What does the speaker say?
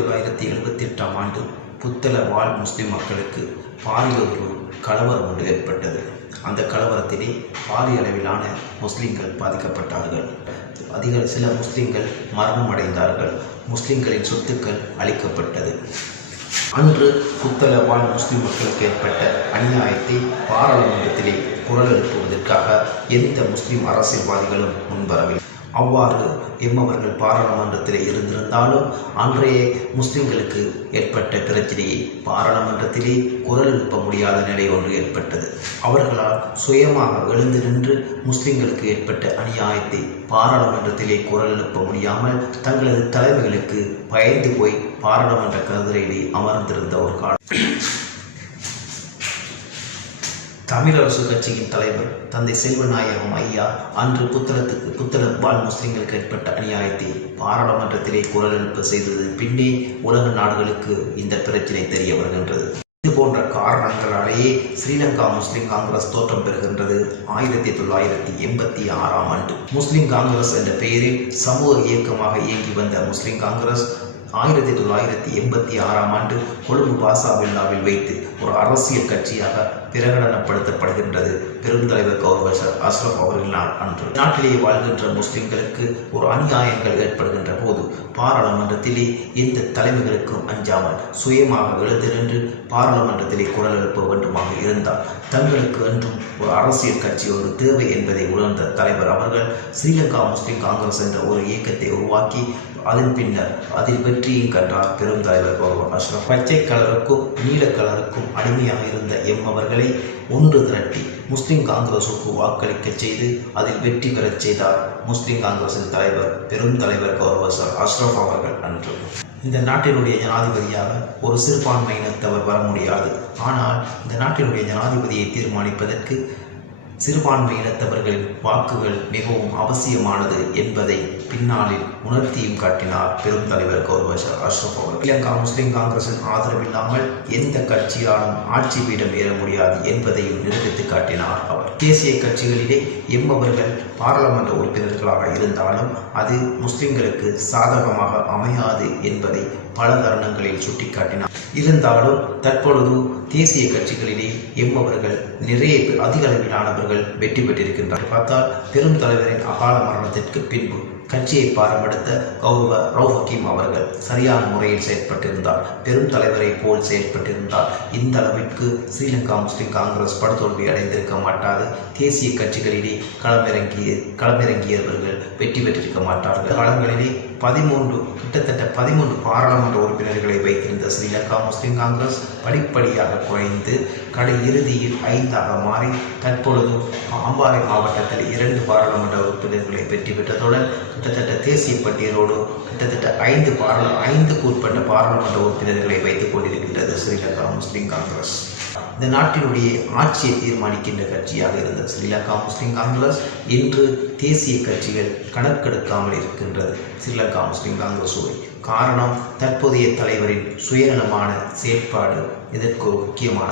தொள்ளாயிரத்தி எழுபத்தி எட்டாம் ஆண்டு புத்தள வாழ் முஸ்லிம் மக்களுக்கு பாரிய ஒரு கலவரம் ஒன்று ஏற்பட்டது. அந்த கலவரத்திலே பாரிய அளவிலான முஸ்லிம்கள் பாதிக்கப்பட்டார்கள். அதிக சில முஸ்லிம்கள் மரணம் அடைந்தார்கள் முஸ்லிம்களின் சொத்துக்கள் அளிக்கப்பட்டது அன்று புத்தள வாழ் முஸ்லிம் மக்களுக்கு ஏற்பட்ட அநியாயத்தை பாராளுமன்றத்திலே குரல் எழுப்புவதற்காக எந்த முஸ்லிம் அரசியல்வாதிகளும் முன்வரவில்லை. அவ்வாறு எம்மவர்கள் பாராளுமன்றத்தில் இருந்திருந்தாலும் அன்றைய முஸ்லிம்களுக்கு ஏற்பட்ட பிரச்சனையை பாராளுமன்றத்திலே குரல் எழுப்ப முடியாத நிலை ஒன்று ஏற்பட்டது. அவர்களால் சுயமாக எழுந்து நின்று முஸ்லிம்களுக்கு ஏற்பட்ட அநியாயத்தை பாராளுமன்றத்திலே குரல் எழுப்ப முடியாமல் தங்களது தலைமைகளுக்கு பயந்து போய் பாராளுமன்ற கதிரையிலே அமர்ந்திருந்த ஒரு காலம். தமிழரசு கட்சியின் தலைவர் தந்தை செல்வநாயகம் ஐயா அன்று புத்தளத்துக்கு புத்தளப்பால் முஸ்லிம்களுக்கு ஏற்பட்ட அநியாயத்தை பாராளுமன்றத்திலே குரல் எழுப்ப செய்தது பின்னே உலக நாடுகளுக்கு இந்த பிரச்சனை தெரிய வருகின்றது. இது போன்ற காரணங்களாலேயே ஸ்ரீலங்கா முஸ்லிம் காங்கிரஸ் தோற்றம் பெறுகின்றது ஆயிரத்தி தொள்ளாயிரத்தி எண்பத்தி ஆறாம் ஆண்டு. முஸ்லிம் காங்கிரஸ் என்ற பெயரில் சமூக இயக்கமாக இயங்கி வந்த முஸ்லிம் காங்கிரஸ் ஆயிரத்தி தொள்ளாயிரத்தி எண்பத்தி ஆறாம் ஆண்டு கொழும்பு பாசா விழாவில் வைத்து ஒரு அரசியல் கட்சியாக பிரகடனப்படுத்தப்படுகின்றது. பெருந்தலைவர் கௌரவ அஸ்ரப் அவர்களால் அன்று நாட்டிலேயே வாழ்கின்ற முஸ்லிம்களுக்கு ஒரு அநியாயங்கள் ஏற்படுகின்ற போது பாராளுமன்றத்திலே எந்த தலைமைகளுக்கும் அஞ்சாமல் சுயமாக எழுந்து நின்று பாராளுமன்றத்திலே குரல் எழுப்ப வேண்டுமாக இருந்தால் தங்களுக்கு என்றும் ஒரு அரசியல் கட்சி ஒரு தேவை என்பதை உணர்ந்த தலைவர் அவர்கள் ஸ்ரீலங்கா முஸ்லிம் காங்கிரஸ் என்ற ஒரு இயக்கத்தை உருவாக்கி அதன் பின்னர் அதில் வெற்றியும் கண்டார் பெரும் தலைவர் கௌரவ அஷ்ரப். பச்சை கலருக்கும் நீல கலருக்கும் அடிமையாக இருந்த எம் அவர்களை ஒன்று திரட்டி முஸ்லிம் காங்கிரசுக்கு வாக்களிக்க செய்து அதில் வெற்றி பெறச் செய்தார் முஸ்லிம் காங்கிரசின் தலைவர் பெரும் தலைவர் கௌரவ அஷ்ரப் அவர்கள் அன்று. இந்த நாட்டினுடைய ஜனாதிபதியாக ஒரு சிறுபான்மையினத்தவர் வர முடியாது. ஆனால் இந்த நாட்டினுடைய ஜனாதிபதியை தீர்மானிப்பதற்கு சிறுபான்மையினத்தவர்களின் வாக்குகள் மிகவும் அவசியமானது என்பதை பின்னாளில் உணர்த்தியும் காட்டினார் பெரும் தலைவர் கௌரவ அஷ்ரப் அவர்கள். இலங்கா முஸ்லிம் காங்கிரசின் ஆதரவில்லாமல் எந்த கட்சியாலும் ஆட்சி பீடம் ஏற முடியாது என்பதையும் நிரூபித்து காட்டினார் அவர். தேசிய கட்சிகளிலே எம்மவர்கள் பாராளுமன்ற உறுப்பினர்களாக இருந்தாலும் அது முஸ்லிம்களுக்கு சாதகமாக அமையாது என்பதை பல தருணங்களில் சுட்டிக்காட்டினார். இருந்தாலும் தற்பொழுது தேசிய கட்சிகளிலே எம்மவர்கள் நிறைய அதிக அளவிலானவர்கள் வெற்றி பெற்றிருக்கின்றார் பார்த்தால் பெரும் தலைவரின் அகால மரணத்திற்கு பின்பு கட்சியை பாரம்படுத்த கௌரவ ரவு ஹக்கீம் அவர்கள் சரியான முறையில் செயற்பட்டிருந்தார். பெரும் தலைவரை போல் செயற்பட்டிருந்தார். இந்த அளவிற்கு ஸ்ரீலங்கா முஸ்லிம் காங்கிரஸ் படுதோல்வி அடைந்திருக்க மாட்டாது. தேசிய கட்சிகளிலே களமிறங்கிய களமிறங்கியவர்கள் வெற்றி பெற்றிருக்க மாட்டார்கள். களங்களிலே பதிமூன்று கிட்டத்தட்ட பதிமூன்று பாராளுமன்ற உறுப்பினர்களை ஜனதா முஸ்லிம் காங்கிரஸ் படிப்படியாக குறைந்து கடை இறுதியில் ஐந்தாக மாறி தற்பொழுது அம்பாறை மாவட்டத்தில் இரண்டு பாராளுமன்ற உறுப்பினர்களை வெற்றி பெற்றதுடன் கிட்டத்தட்ட தேசிய பட்டியலோடு கிட்டத்தட்ட ஐந்து பாராளு ஐந்துக்கு உட்பட்ட பாராளுமன்ற உறுப்பினர்களை வைத்துக் கொண்டிருக்கின்றது ஸ்ரீலங்கா முஸ்லிம் காங்கிரஸ். இந்த நாட்டினுடைய ஆட்சியை தீர்மானிக்கின்ற கட்சியாக இருந்த ஸ்ரீலங்கா முஸ்லீம் காங்கிரஸ் இன்று தேசிய கட்சிகள் கணக்கெடுக்காமல் இருக்கின்றது. ஸ்ரீலங்கா முஸ்லீம் காங்கிரஸோடு காரணம் தற்போதைய தலைவரின் சுயநலமான செயற்பாடு. இதற்கு முக்கியமானது முக்கியமான